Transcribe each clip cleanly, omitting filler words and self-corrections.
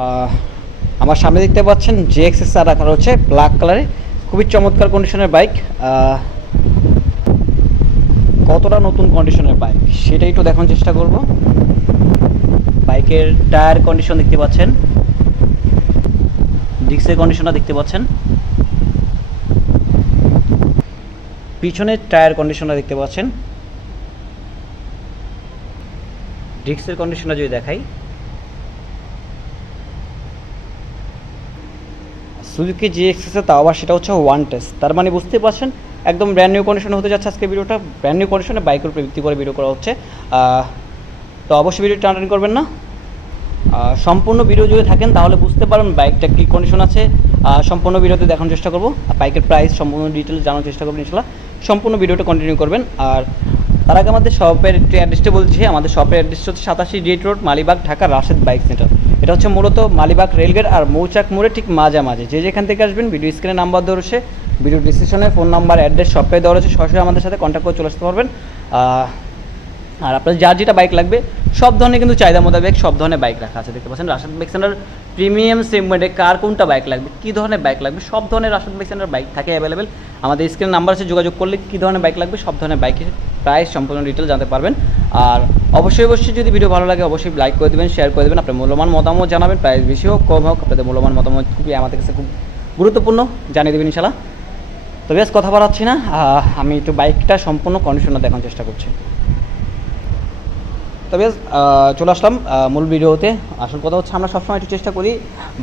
আহ, আমার সামনে দেখতে পাচ্ছেন JXSR রাখা রয়েছে ব্ল্যাক কালারে, খুবই চমৎকার কন্ডিশনের বাইক। কতটা নতুন কন্ডিশনের বাইক সেটাই একটু দেখানোর চেষ্টা করব। বাইকের টায়ার কন্ডিশন দেখতে পাচ্ছেন, ডিস্কের কন্ডিশনটা দেখতে পাচ্ছেন, পিছনের টায়ার কন্ডিশনটা দেখতে পাচ্ছেন। ডিস্কের কন্ডিশনটা যদি দেখাই, সুজুকি GXSR, তাও আবার সেটা হচ্ছে ওয়ান টেস্ট। তার মানে বুঝতে পারছেন একদম ব্র্যান্ড নিউ কন্ডিশনে হতে যাচ্ছে আজকে ভিডিওটা। ব্র্যান্ড নিউ কন্ডিশনে বাইকের উপরে ভিত্তি করে ভিডিও করা হচ্ছে। তো অবশ্যই ভিডিও টানাটানি করবেন না। সম্পূর্ণ ভিডিও যদি থাকেন তাহলে বুঝতে পারবেন বাইকটা কী কন্ডিশন আছে। সম্পূর্ণ ভিডিওতে দেখানোর চেষ্টা করব, বাইকের প্রাইস সম্পূর্ণ ডিটেলস জানার চেষ্টা করবেন ইনশাল্লাহ। সম্পূর্ণ ভিডিওটা কন্টিনিউ করবেন। আর তার আগে আমাদের শপের একটি অ্যাড্রেসটা বলছি। আমাদের শপের অ্যাড্রেসটা হচ্ছে 87 gate road, Malibagh, Dhaka, Rashed bike centre. এটা হচ্ছে মূলত মালিবাগ রেলগেট আর মৌচাক মোড়ে ঠিক মাঝামাঝি। যে যেখান থেকে আসবেন ভিডিও স্ক্রিনে নাম্বার দেওয়া রয়েছে, ভিডিও ডিসক্রিপশনে ফোন নাম্বার, অ্যাড্রেস সবটাই দেওয়া রয়েছে। সরাসরি আমাদের সাথে কন্ট্যাক্ট করে চলে আসতে পারবেন। আর আপনার যার যেটা বাইক লাগবে সব ধরনের কিন্তু চাহিদা মোতাবেক সব ধরনের বাইক রাখা আছে। দেখতে পাচ্ছেন রাশেদ বাইক সেন্টার প্রিমিয়াম সেগমেন্টে কার কোনটা বাইক লাগবে, কী ধরনের বাইক লাগবে, সব ধরনের রাশেদ বাইক সেন্টার বাইক থাকে অ্যাভেলেবেল। আমাদের স্ক্রিনে নাম্বার আছে, যোগাযোগ করলে কী ধরনের বাইক লাগবে সব ধরনের বাইকের প্রাইস সম্পূর্ণ ডিটেল জানতে পারবেন। আর অবশ্যই যদি ভিডিও ভালো লাগে অবশ্যই লাইক করে দেবেন, শেয়ার করে দেবেন, আপনার মূল্যবান মতামত জানাবেন। প্রাইস বেশি হোক কম হোক, আপনাদের মূল্যবান মতামত খুবই আমাদের কাছে খুব গুরুত্বপূর্ণ, জানিয়ে দেবেন ইনশাল্লাহ। তো বেশ কথা বাড়াচ্ছি না, আমি একটু বাইকটা সম্পূর্ণ কন্ডিশনটা দেখানোর চেষ্টা করছি। তবে চলে আসলাম মূল ভিডিওতে। আসল কথা হচ্ছে আমরা সবসময় একটু চেষ্টা করি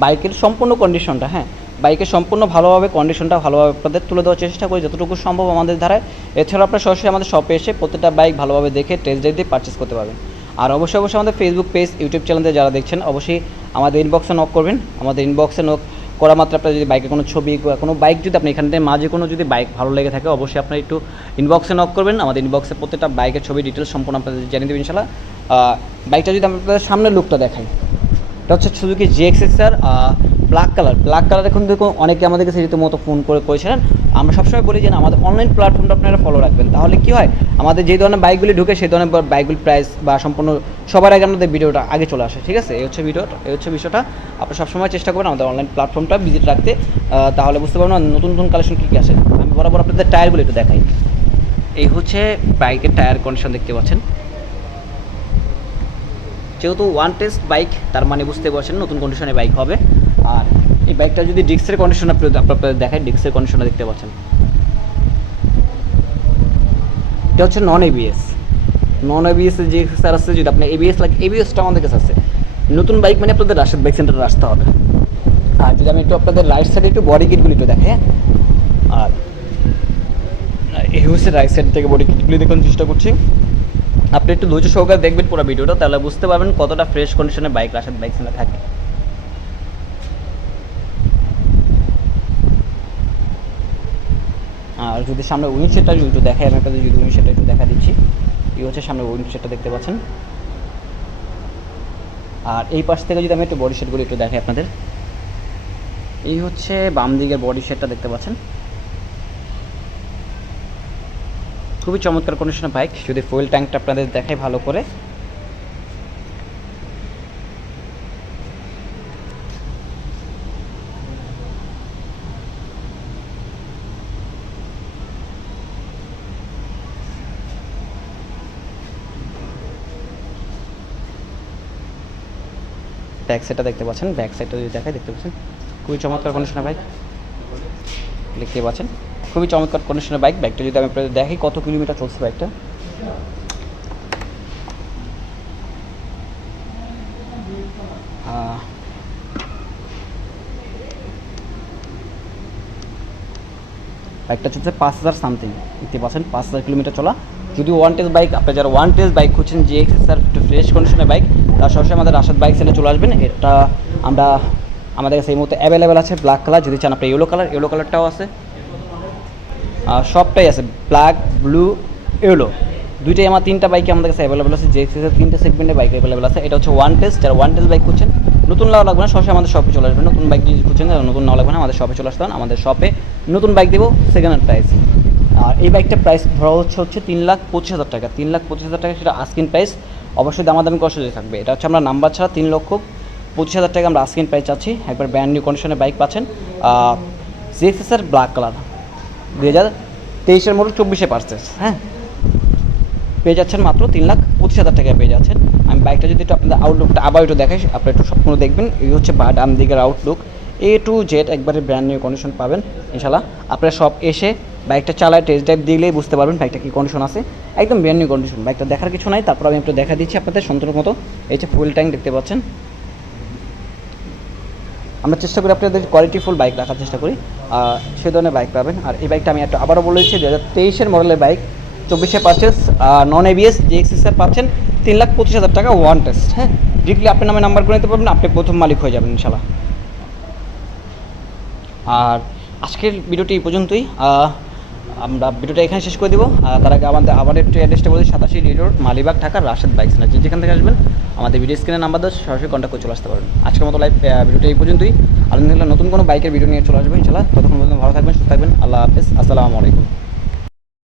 বাইকের সম্পূর্ণ কন্ডিশনটা, বাইকের সম্পূর্ণ ভালোভাবে কন্ডিশনটা ভালোভাবে আপনাদের তুলে দেওয়ার চেষ্টা করি যতটুকু সম্ভব আমাদের ধারায়। এছাড়াও আপনারা সরাসরি আমাদের শপে এসে প্রত্যেকটা বাইক ভালোভাবে দেখে টেস্ট ড্রাইভ দিয়ে পারচেস করতে পারবেন। আর অবশ্যই আমাদের ফেসবুক পেজ, ইউটিউব চ্যানেলে যারা দেখছেন অবশ্যই আমাদের ইনবক্সে নক করবেন। আমাদের ইনবক্সে নক করা মাত্র আপনার যদি বাইকের কোনো ছবি, কোনো বাইক যদি আপনি এখান থেকে মাঝে কোনো যদি বাইক ভালো লেগে থাকে অবশ্যই আপনার একটু ইনবক্সে নক করবেন। আমাদের ইনবক্সে প্রত্যেকটা বাইকের ছবি ডিটেলস সম্পূর্ণ আপনাদের জানিয়ে দেবেন ইনশাল্লাহ। বাইকটা যদি আপনাদের সামনের লুকটা দেখাই, এটা হচ্ছে সুজুকি GXSR ব্ল্যাক কালার। এখন দেখুন অনেকে আমাদের কাছে রীতিমতো ফোন করেছিলেন। আমরা সবসময় বলি যে আমাদের অনলাইন প্ল্যাটফর্মটা আপনারা ফলো রাখবেন, তাহলে কী হয় আমাদের যে ধরনের বাইকগুলি ঢুকে সেই ধরনের বাইকগুলির প্রাইস বা সম্পূর্ণ সবার আগে আমাদের ভিডিওটা আগে চলে আসে। ঠিক আছে, এই হচ্ছে বিষয়টা। আপনারা সবসময় চেষ্টা করবেন আমাদের অনলাইন প্ল্যাটফর্মটা ভিজিট রাখতে, তাহলে বুঝতে পারবেন নতুন নতুন কালেকশন কী কী আসে। আমি বরাবর আপনাদের টায়ারগুলো একটু দেখাই। এই হচ্ছে বাইকের টায়ার কন্ডিশন দেখতে পাচ্ছেন। যেহেতু ওয়ান টেস্ট বাইক তার মানে বুঝতে পারছেন নতুন কন্ডিশনের বাইক হবে। আর এই বাইকটা যদি ডিস্কের কন্ডিশন আপনাদের দেখায়, ডিস্কের কন্ডিশনটা দেখতে পাচ্ছেন। এটা হচ্ছে নন এবিএস GXSR আছে। যদি আপনার এবিএস লাগে, এবিএসটা আমাদের কাছে আছে। নতুন বাইক মানে আপনাদের রাশেদ বাইক সেন্টারে আসতে হবে। আর যদি আমি একটু আপনাদের রাইট সাইডে একটু বডি কিটগুলি একটু দেখে, আর এই হচ্ছে রাইট সাইড থেকে বডি কিটগুলি দেখানোর চেষ্টা করছি। আপনি একটু ধৈর্য সহকারে দেখবেন পুরো ভিডিওটা, তাহলে বুঝতে পারবেন কতটা ফ্রেশ কন্ডিশনে বাইক রাশেদ বাইক সেন্টার থাকে। আর যদি সামনে উইন্ডশেডটা একটু দেখাই, আমি আপনাদের যদি উইন্ডশেডটা একটু দেখা দিচ্ছি। এই হচ্ছে সামনে উইন্ডশেডটা দেখতে পাচ্ছেন। আর এই পাশ থেকে যদি আমি একটু বডি শেডগুলো একটু দেখাই আপনাদের, এই হচ্ছে বাম দিকের বডি শেডটা দেখতে পাচ্ছেন। খুবই চমৎকার কন্ডিশনের বাইক। যদি ফুয়েল ট্যাঙ্কটা আপনাদের দেখাই ভালো করে, ব্যাক সাইডটা দেখতে পাচ্ছেন। ব্যাক সাইডটা যদি দেখাই দেখতে পাচ্ছেন খুবই চমৎকার কন্ডিশনের বাইক দেখতে পাচ্ছেন। খুবই চমৎকার কন্ডিশনের বাইকটা যদি আমি আপনাদের দেখি কত কিলোমিটার চলছে বাইকটা। বাইকটা চলছে 5000 সামথিং, দেখতে পাচ্ছেন 5000 কিলোমিটার চলা। যদি ওয়ান টেস্ট বাইক, আপনি যারা ওয়ান টেস্ট বাইক খুঁজছেন GXSR একটু ফ্রেশ কন্ডিশনের বাইক, তার সরাসরি আমাদের রাশেদ বাইক সেন্টারে চলে আসবেন। এটা আমাদের কাছে এই মুহূর্তে অ্যাভেলেবেল আছে ব্ল্যাক কালার। যদি চান আপনি ইয়েলো কালারটাও আছে। সবটাই আছে, ব্ল্যাক, ব্লু, ইয়েলো, দুইটাই আমার তিনটা বাইকে আমাদের কাছে অ্যাভেলেবেল আছে। GXSR তিনটা সেগমেন্টে বাইক অ্যাভেলেবেল আছে। এটা হচ্ছে ওয়ান টেস্ট। যারা ওয়ান টেস্ট বাইক খুঁজছেন, নতুন নাও লাগবে না, সরাসরি আমাদের শপে চলে আসবেন। নতুন বাইক যদি খুঁজছেন নতুন নাও লাগবে না, আমাদের শপে চলে আসবেন। আমাদের শপে নতুন বাইক দেবো সেকেন্ড হ্যান্ড প্রাইস। আর এই বাইকটার প্রাইস ধরা হচ্ছে 3,25,000 টাকা। 3,25,000 টাকা সেটা আস্কিং প্রাইস। অবশ্যই দামাদামি কষ্ট থাকবে। এটা হচ্ছে আমরা নাম্বার ছাড়া 25,000 টাকা আমরা আস্কিং প্রাইস চাচ্ছি। একবার ব্র্যান্ড নিউ কন্ডিশনের বাইক পাচ্ছেন, জিএক্সএসআর ব্ল্যাক কালার, 2023-এর মডেল, 24-এ পারচেস। হ্যাঁ, পেয়ে যাচ্ছেন মাত্র 3,25,000 টাকায় পেয়ে যাচ্ছেন। আমি বাইকটা যদি একটু আপনাদের আউটলুকটা আবার একটু দেখাই, আপনারা একটু সম্পূর্ণ দেখবেন। এই হচ্ছে ডান দিকের আউটলুক, A to Z একবারে ব্র্যান্ড নিউ কন্ডিশন পাবেন ইনশাল্লাহ। আপনারা সব এসে বাইকটা চালায় টেস্ট ড্রাইভ দিলেই বুঝতে পারবেন বাইকটা কী কন্ডিশন আছে, একদম ব্র্যান্ড নিউ কন্ডিশন। বাইকটা দেখার কিছু নাই, তারপর আমি একটু দেখা দিচ্ছি আপনাদের সুন্দর মতো। এই যে ফুয়েল ট্যাঙ্ক দেখতে পাচ্ছেন, আমরা চেষ্টা করি আপনাদের কোয়ালিটিফুল বাইক রাখার চেষ্টা করি, সেই ধরনের বাইক পাবেন। আর এই বাইকটা আমি একটু আবারও বলে দিচ্ছি, 2023-এর মডেলের বাইক, 24-এ পারচেস, নন ABS জিএক্সএসআর পাচ্ছেন 3,25,000 টাকা ওয়ান টেস্ট। হ্যাঁ, ডিরেক্টলি আপনার নামে নাম্বার করে নিতে পারবেন, আপনি প্রথম মালিক হয়ে যাবেন ইনশাল্লাহ। আর আজকের ভিডিওটি এই পর্যন্তই, আমরা ভিডিওটা এখানে শেষ করে দেবো। তার আগে আমাদের আবার একটু অ্যাড্রেসটা বলি, 87 road, Malibagh, Dhaka, Rashed bike centre. যেখান থেকে আসবেন আমাদের ভিডিও স্ক্রিনে নাম্বার দেওয়া, সরাসরি কন্ট্যাক্ট করে চলে আসতে পারবেন। আজকের মতো লাইভ ভিডিওটা এই পর্যন্তই। আলহামদুলিল্লাহ নতুন কোনো বাইকের ভিডিও নিয়ে চলে আসবেন ইনশাল্লাহ। ততক্ষণ পর্যন্ত ভালো থাকবেন, সুস্থ থাকবেন। আল্লাহ হাফেজ, আসসালামু আলাইকুম।